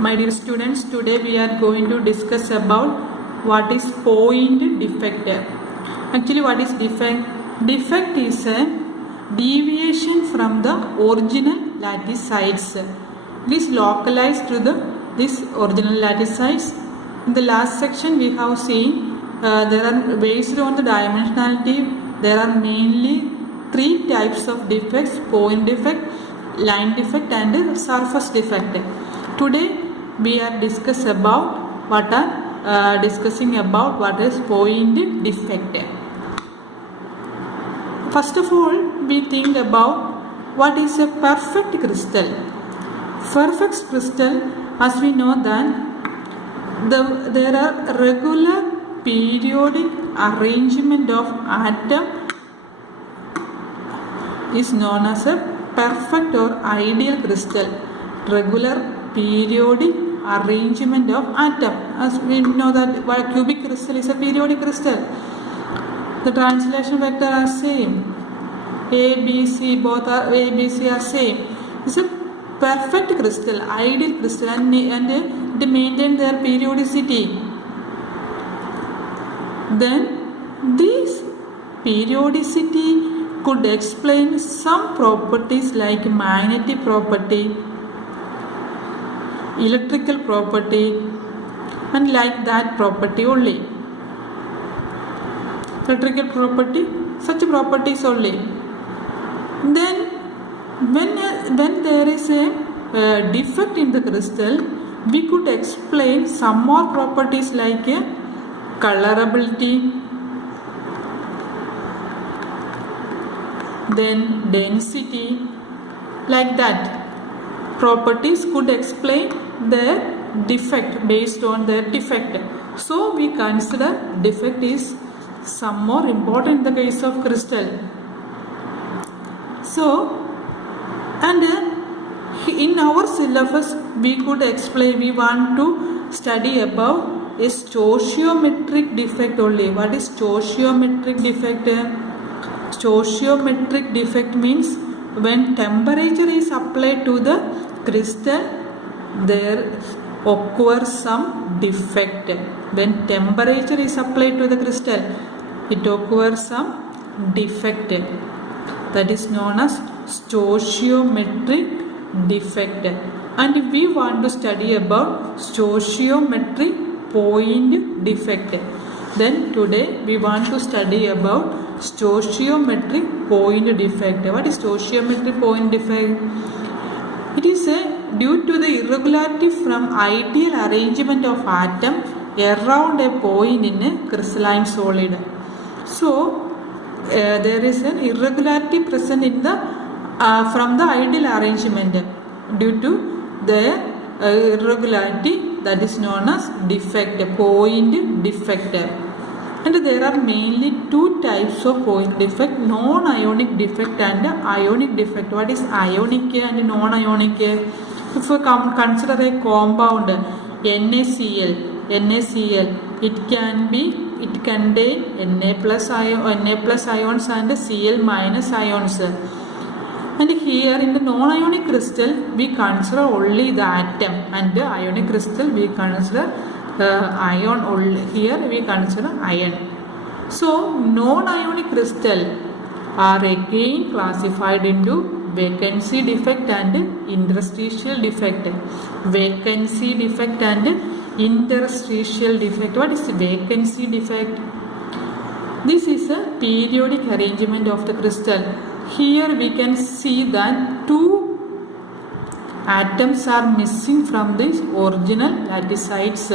My dear students, today we are going to discuss about what is point defect. Actually, what is defect? Defect is a deviation from the original lattice size. It is localized to this original lattice size. In the last section, we have seen there are based on the dimensionality. There are mainly three types of defects: point defect, line defect, and surface defect. Today we are discussing about what is point defect. First of all, we think about what is a perfect crystal. Perfect crystal, as we know that there are regular periodic arrangement of atom is known as a perfect or ideal crystal. Regular periodic arrangement of atom. As we know that a cubic crystal is a periodic crystal. The translation vector are same. A, B, C, both are A, B, C are same. It's a perfect crystal, ideal crystal, and they maintain their periodicity. Then this periodicity could explain some properties like magnetic property, electrical property, and like that property only. Electrical property, such properties only. Then when there is a defect in the crystal, we could explain some more properties like colorability, then density, like that. Properties could explain their defect based on their defect. So we consider defect is some more important in the case of crystal. So, and in our syllabus we could explain, we want to study about a stoichiometric defect only. What is stoichiometric defect? Stoichiometric defect means when temperature is applied to the crystal, there occurs some defect. When temperature is applied to the crystal, it occurs some defect. That is known as stoichiometric defect. And we want to study about stoichiometric point defect. Then today we want to study about stoichiometric point defect. What is stoichiometric point defect? It is due to the irregularity from ideal arrangement of atom around a point in a crystalline solid. So there is an irregularity present in the from the ideal arrangement. Due to the irregularity, that is known as defect, point defect. And there are mainly two types of point defect: non-ionic defect and ionic defect. What is ionic and non-ionic? If we consider a compound NaCl, it contain Na plus ions and Cl minus ions. And here in the non-ionic crystal we consider only the atom, and the ionic crystal we consider ion only. Here we consider ion. So non-ionic crystal are again classified into vacancy defect and interstitial defect. Vacancy defect and interstitial defect. What is vacancy defect? This is a periodic arrangement of the crystal. Here we can see that two atoms are missing from this original lattice sites.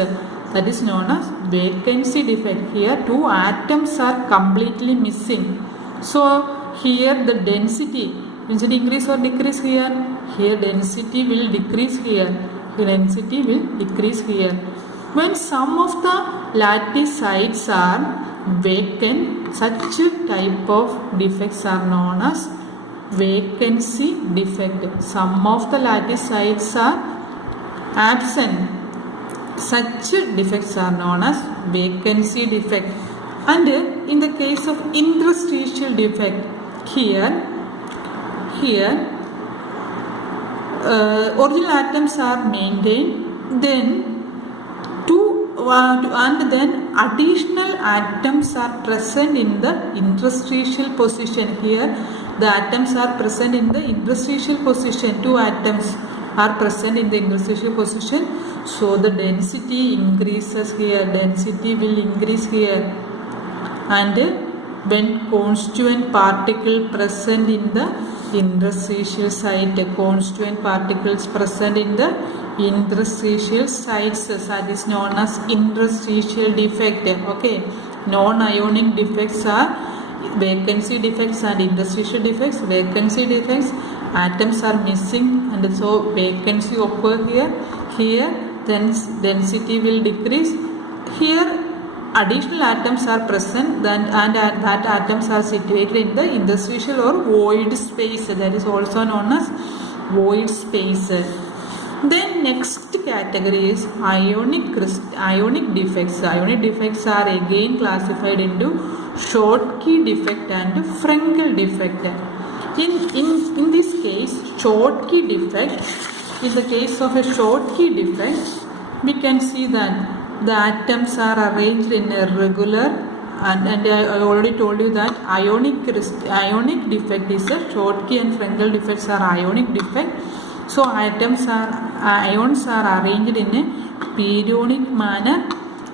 That is known as vacancy defect. Here two atoms are completely missing. So here the density increase or decrease here? Here density will decrease here. Density will decrease here. When some of the lattice sites are vacant, such type of defects are known as vacancy defect. Some of the lattice sites are absent. Such defects are known as vacancy defect. And in the case of interstitial defect, here original atoms are maintained then and then additional atoms are present in the interstitial position. Here the atoms are present in the interstitial position. 2 atoms are present in the interstitial position. So the density increases here. Density will increase here. And when constituent particle present in the interstitial site, constituent particles present in the interstitial sites, that is known as interstitial defect. Okay, non-ionic defects are vacancy defects and interstitial defects. Vacancy defects, atoms are missing and so vacancy occur here. Here then density will decrease. Here additional atoms are present and that atoms are situated in the interstitial or void space, that is also known as void space. Then next category is ionic defects. Ionic defects are again classified into Schottky defect and Frenkel defect. In this case, Schottky defect, in the case of a Schottky defect, we can see that the atoms are arranged in a regular, and I already told you that ionic defect is a Schottky and Frenkel defects are ionic defect. So ions are arranged in a periodic manner,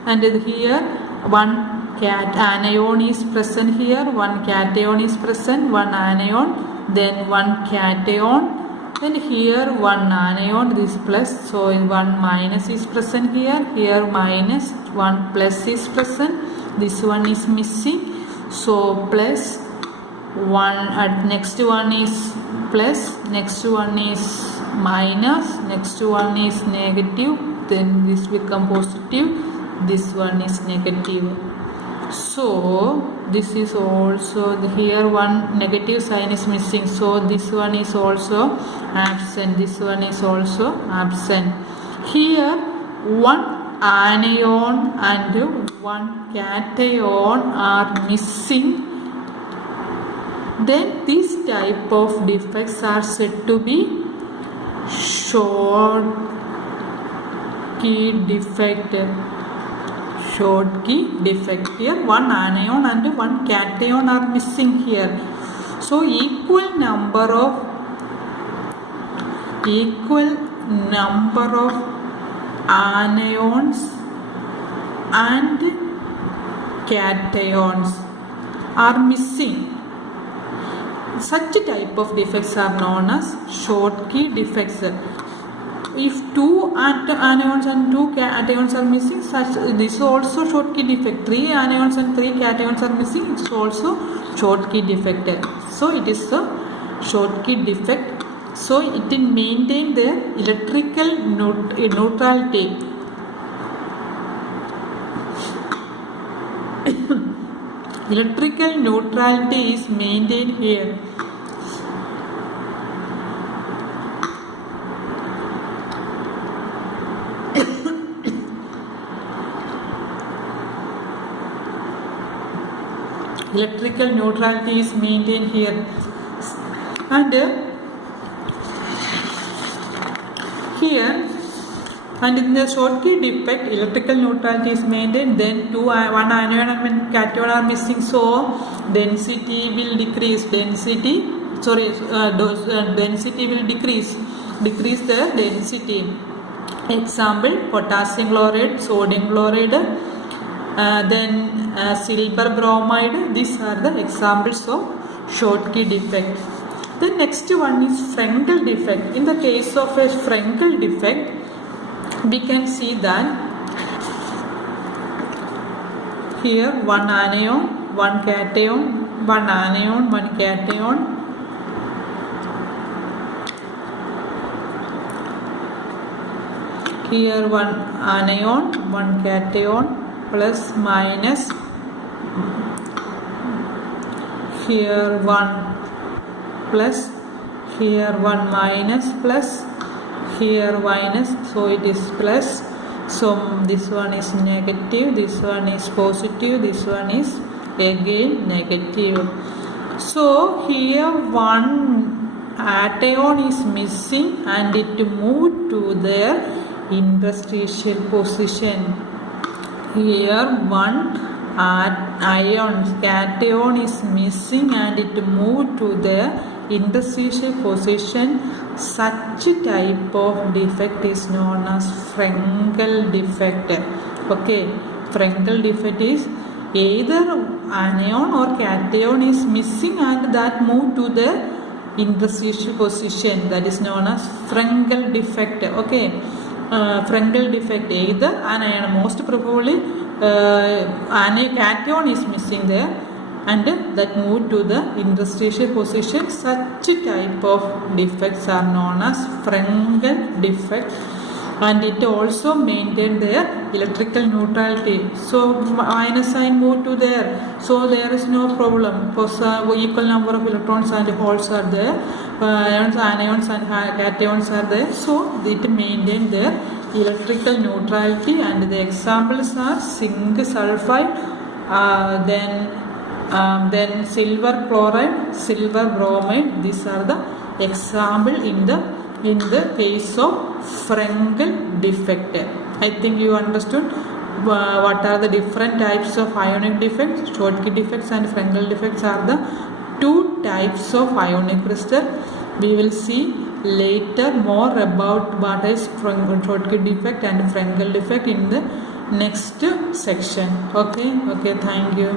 and here one anion is present here, one cation is present, one anion, then one cation. Then here one anion, this plus, so one minus is present here, here minus, one plus is present, this one is missing, so plus, one next one is plus, next one is minus, next one is negative, then this become positive, this one is negative. So this is also here one negative sign is missing, so this one is also absent, this one is also absent. Here one anion and one cation are missing. Then this type of defects are said to be Schottky defect. Schottky defect. Here one anion and one cation are missing here. So equal number of anions and cations are missing. Such type of defects are known as Schottky defects. If 2 anions and 2 cations are missing, this is also Schottky defect. 3 anions and 3 cations are missing, it's also Schottky defect. So it is a Schottky defect. So it will maintain the electrical neutrality. Electrical neutrality is maintained here. Electrical neutrality is maintained here, and here and in the Schottky defect electrical neutrality is maintained. Then one anion and one cation are missing, so density will decrease. Density will decrease the density. Example: potassium chloride, sodium chloride, then silver bromide. These are the examples of Schottky defect. The next one is Frenkel defect. In the case of a Frenkel defect, we can see that here one anion, one cation, one anion, one cation. Here one anion, one cation, plus minus. Here one plus, here one minus, plus, here minus, so it is plus. So this one is negative, this one is positive, this one is again negative. So here one cation is missing and it moved to their interstitial position. Here one ion cation is missing and it moved to the interstitial position. Such type of defect is known as Frenkel defect. Okay, Frenkel defect is either anion or cation is missing and that moved to the interstitial position, that is known as Frenkel defect. Okay, Frenkel defect, either anion, most probably cation is missing there and that moved to the interstitial position. Such type of defects are known as Frenkel defect, and it also maintain their electrical neutrality. So minus sign moved to there, so there is no problem because equal number of electrons and holes are there, anions and cations are there, so it maintain their electrical neutrality. And the examples are zinc sulfide, then silver chloride, silver bromide. These are the example in the case of Frenkel defect. I think you understood what are the different types of ionic defects. Schottky defects and Frenkel defects are the two types of ionic crystal. We will see later more about what is Schottky defect and Frenkel defect in the next section. Okay, thank you.